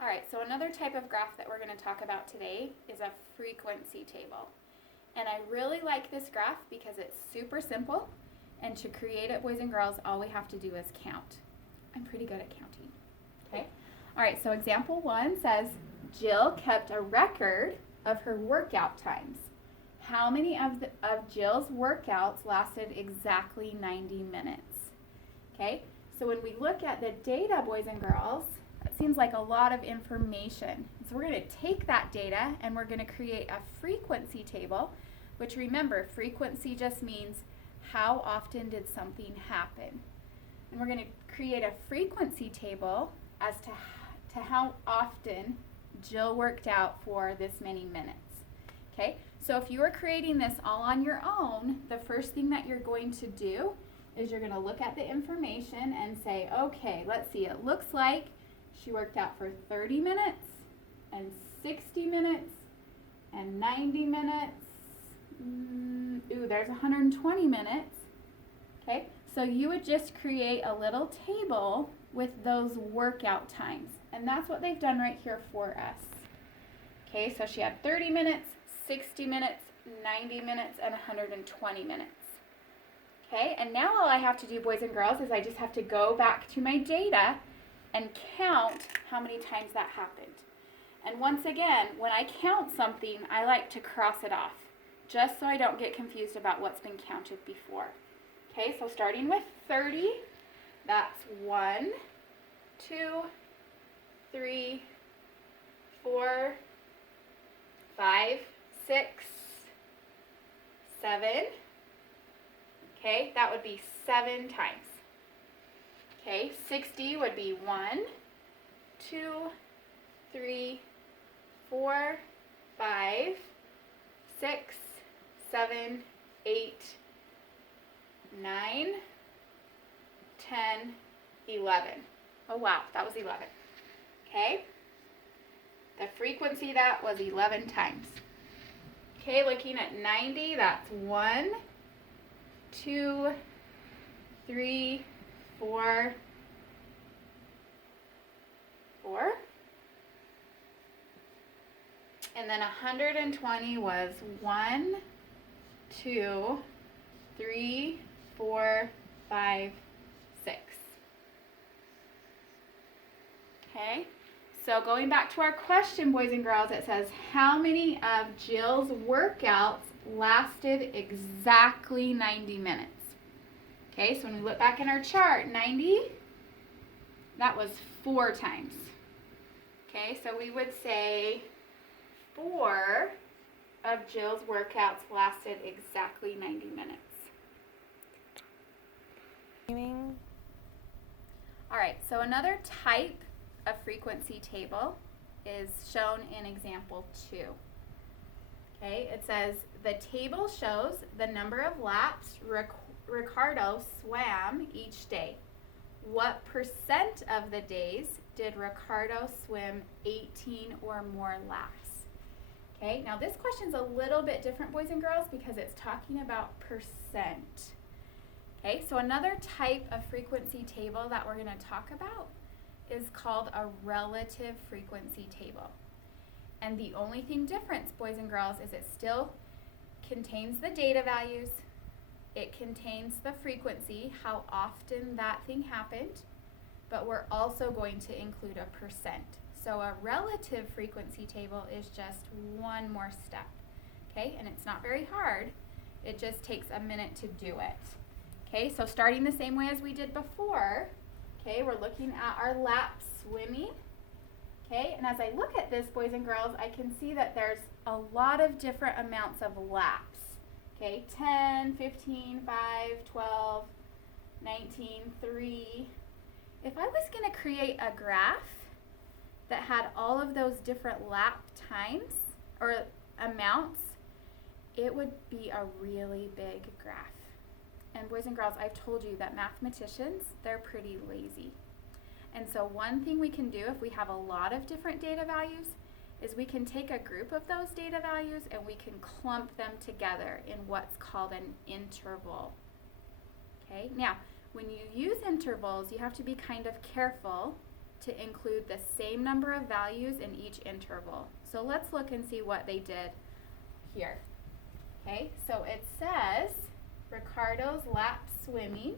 All right, so another type of graph that we're going to talk about today is a frequency table. And I really like this graph because it's super simple, and to create it, boys and girls, all we have to do is count. I'm pretty good at counting. Okay? All right, so example 1 says Jill kept a record of her workout times. How many of Jill's workouts lasted exactly 90 minutes? Okay, so when we look at the data, boys and girls, it seems like a lot of information. So we're going to take that data and we're going to create a frequency table, which remember, frequency just means how often did something happen. And we're going to create a frequency table as to how often Jill worked out for this many minutes. Okay, so if you are creating this all on your own, the first thing that you're going to do is you're going to look at the information and say, okay, let's see, it looks like she worked out for 30 minutes and 60 minutes and 90 minutes. There's 120 minutes. Okay, so you would just create a little table with those workout times. And that's what they've done right here for us. Okay, so she had 30 minutes, 60 minutes, 90 minutes, and 120 minutes. Okay, and now all I have to do, boys and girls, is I just have to go back to my data and count how many times that happened. And once again, when I count something, I like to cross it off, just so I don't get confused about what's been counted before. Okay, so starting with 30, that's 1, 2, 3, 4, 5, 6, 7. Okay, that would be 7 times. Okay, 60 would be 1, 2, 3, 4, 5, 6, 7, 8, 9, 10, 11. Oh wow, that was 11. Okay, the frequency that was 11 times. Okay, looking at 90, that's 1, 2, 3, 4, 4. And then 120 was 1, 2, 3, 4, 5, 6. Okay, so going back to our question, boys and girls, it says, how many of Jill's workouts lasted exactly 90 minutes? Okay, so when we look back in our chart, 90, that was 4 times. Okay, so we would say 4 of Jill's workouts lasted exactly 90 minutes. All right, so another type of frequency table is shown in example 2. Okay, it says the table shows the number of laps Ricardo swam each day. What percent of the days did Ricardo swim 18 or more laps? Okay, now this question's a little bit different, boys and girls, because it's talking about percent. Okay, so another type of frequency table that we're going to talk about is called a relative frequency table. And the only thing different, boys and girls, is it still contains the data values, it contains the frequency, how often that thing happened, but we're also going to include a percent. So a relative frequency table is just one more step, okay? And it's not very hard. It just takes a minute to do it. Okay, so starting the same way as we did before, okay, we're looking at our lap swimming. Okay, and as I look at this, boys and girls, I can see that there's a lot of different amounts of laps. Okay, 10, 15, 5, 12, 19, 3. If I was going to create a graph that had all of those different lap times or amounts, it would be a really big graph. And boys and girls, I've told you that mathematicians, they're pretty lazy. And so one thing we can do if we have a lot of different data values is we can take a group of those data values and we can clump them together in what's called an interval. Okay, now when you use intervals, you have to be kind of careful to include the same number of values in each interval. So let's look and see what they did here. Okay, so it says Ricardo's lap swimming,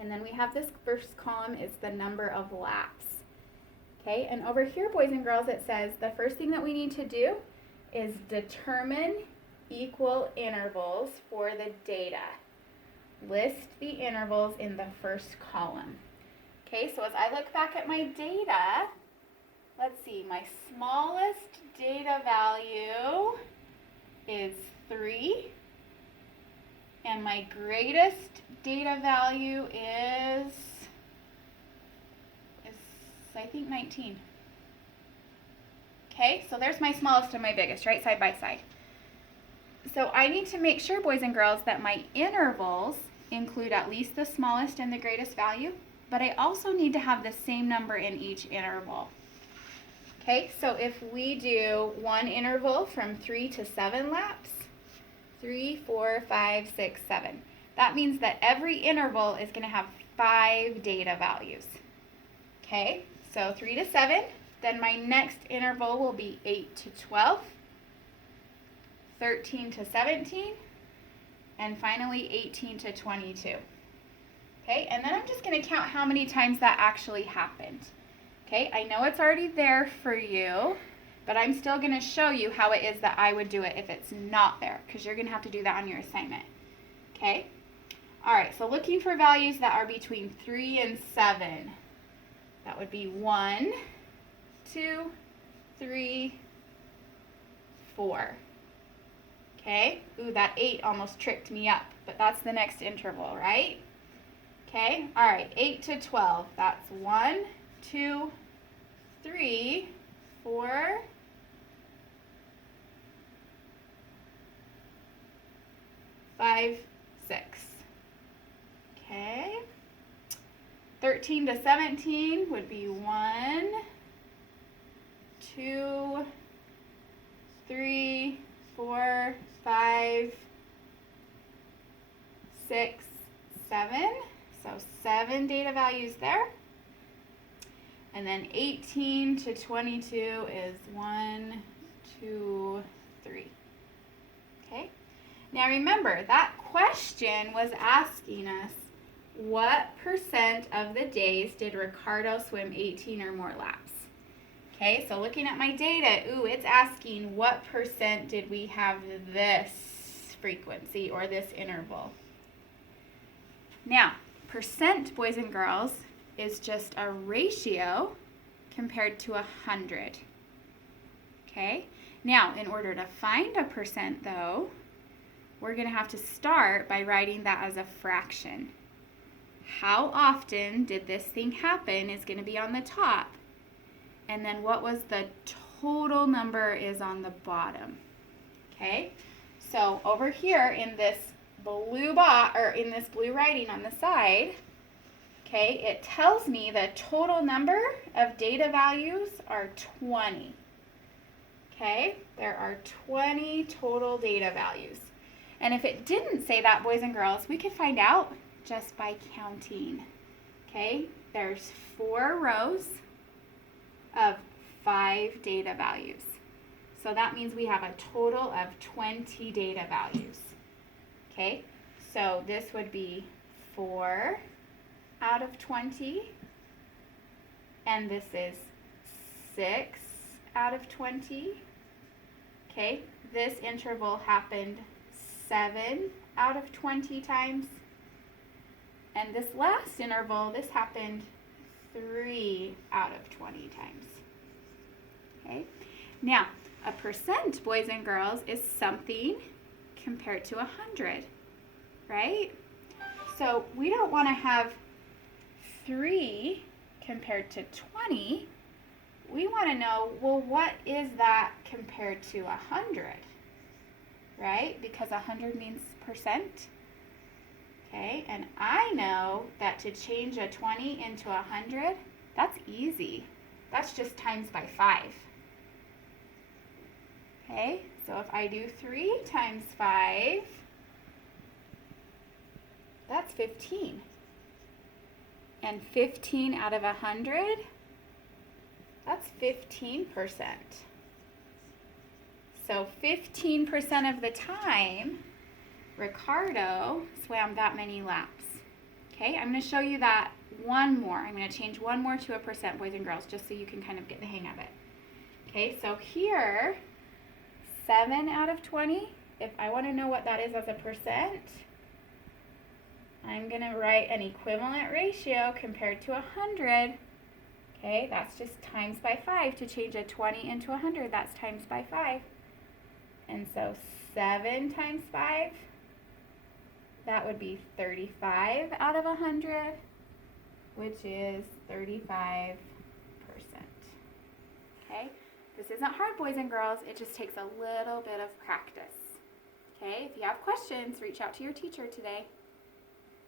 and then we have this first column is the number of laps. Okay, and over here, boys and girls, it says the first thing that we need to do is determine equal intervals for the data. List the intervals in the first column. Okay, so as I look back at my data, let's see, my smallest data value is 3, and my greatest data value is I think 19. Okay, so there's my smallest and my biggest, right, side by side. So I need to make sure, boys and girls, that my intervals include at least the smallest and the greatest value, but I also need to have the same number in each interval. Okay, so if we do one interval from 3 to 7 laps, 3, 4, 5, 6, 7, that means that every interval is going to have 5 data values. Okay, so 3 to 7, then my next interval will be 8 to 12, 13 to 17, and finally 18 to 22. Okay, and then I'm just going to count how many times that actually happened. Okay, I know it's already there for you, but I'm still going to show you how it is that I would do it if it's not there, because you're going to have to do that on your assignment. Okay, all right, so looking for values that are between 3 and 7. That would be 1, 2, 3, 4. Okay, ooh, that 8 almost tricked me up, but that's the next interval, right? Okay, all right, 8 to 12. That's 1, 2, 3, 4, 5, 6. Okay. 13 to 17 would be 1, 2, 3, 4, 5, 6, 7. So 7 data values there. And then 18 to 22 is 1, 2, 3. Okay. Now remember, that question was asking us, what percent of the days did Ricardo swim 18 or more laps? Okay, so looking at my data, ooh, it's asking what percent did we have this frequency or this interval. Now, percent, boys and girls, is just a ratio compared to 100. Okay, now in order to find a percent though, we're going to have to start by writing that as a fraction. How often did this thing happen is going to be on the top. And then what was the total number is on the bottom. Okay? So over here in this blue in this blue writing on the side, okay, it tells me the total number of data values are 20. Okay? There are 20 total data values. And if it didn't say that, boys and girls, we could find out just by counting. Okay, there's 4 rows of 5 data values. So that means we have a total of 20 data values. Okay, so this would be 4 out of 20, and this is 6 out of 20. Okay, this interval happened 7 out of 20 times. And this last interval, this happened 3 out of 20 times. Okay? Now, a percent, boys and girls, is something compared to 100, right? So we don't want to have 3 compared to 20. We want to know, well, what is that compared to 100, right? Because 100 means percent. Okay, and I know that to change a 20 into 100, that's easy. That's just times by 5. Okay, so if I do 3 times 5, that's 15. And 15 out of 100 That's 15%. So 15% of the time, Ricardo swam that many laps. Okay, I'm going to show you that one more. I'm going to change one more to a percent, boys and girls, just so you can kind of get the hang of it. Okay, so here, 7 out of 20, if I want to know what that is as a percent, I'm going to write an equivalent ratio compared to 100. Okay, that's just times by 5 to change a 20 into 100. That's times by 5. And so 7 times 5, that would be 35 out of 100, which is 35%. Okay, this isn't hard, boys and girls. It just takes a little bit of practice. Okay, if you have questions, reach out to your teacher today.